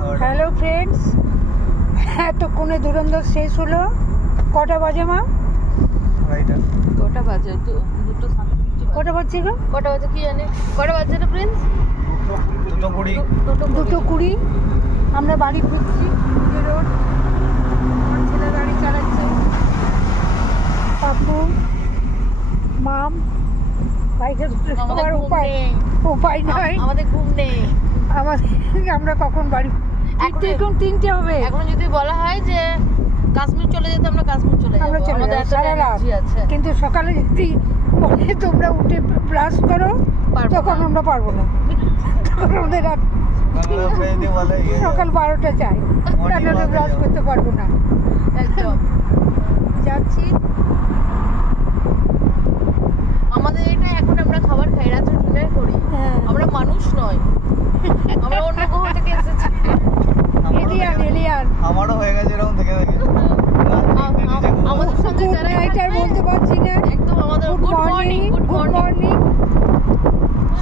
Hello friends, এতক্ষণে ধুরন্ধর শেষ হলো। কটা বাজে মা? কটা বাজে? দুটো কটা বাজছে গো? কটা বাজে কি জানি? কটা বাজে না প্রিন্স? 2:20। আমরা বাড়ি ফিরছি। রোড আমার ছেলে গাড়ি চালাচ্ছে, পাপ্পু মাম বাইকে সবার উপায় নয়। আমাদের ঘুম নেই। আমরা কখন বাড়ি এখন 3টে হবে। এখন যদি বলা হয় যে কাশ্মীর চলে যেতে, আমরা কাশ্মীর চলে যাবো। আমরা চলে আমাদের যাবো এত সারা রাত। এনার্জি আছে। কিন্তু সকালে যদি বলে তোমরা উঠে ব্রাশ করো, তখন আমরা পারবো না। তখন আমাদের রাত সকাল 12টা চাই, তাহলে ব্রাশ করতে পারবো না। একদম যাচ্ছি। আমাদের এটা এখন আমরা খাবার খাই, রাত্রে ডিনার করি। হ্যাঁ। আমরা মানুষ নয়, আমরা অন্য গ্রহ থেকে এসেছি। এলিয়ান আমারও হয়ে গেছে এরকম থেকে থেকে আমাদের সঙ্গে গুড যারা নাইট আর বলতে পারছি না। একদম আমাদের গুড মর্নিং। Good morning.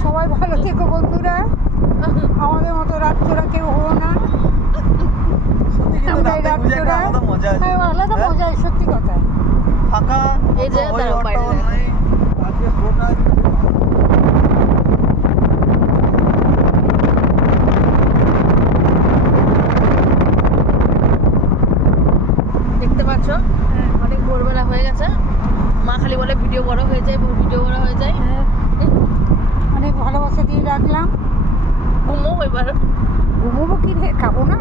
সবাই ভালো থেকো বন্ধুরা। আমাদের মতো রাতচোরা কেউ হলো না। আমরা এই রাতচোরা আলাদা মজা, সত্যি কথা। ফাঁকা এই যে দাঁড়াও বাইরে আজকে শোটা দেখতে পাচ্ছ অনেক ভোরবেলা হয়ে গেছে। মা খালি বলে ভিডিও বড় হয়ে যায়, ভিডিও বড় হয়ে যায়। অনেক ভালোবাসা দিয়ে রাখলাম। ঘুমো এবার। ঘুমোবো কি রে, খাবো না।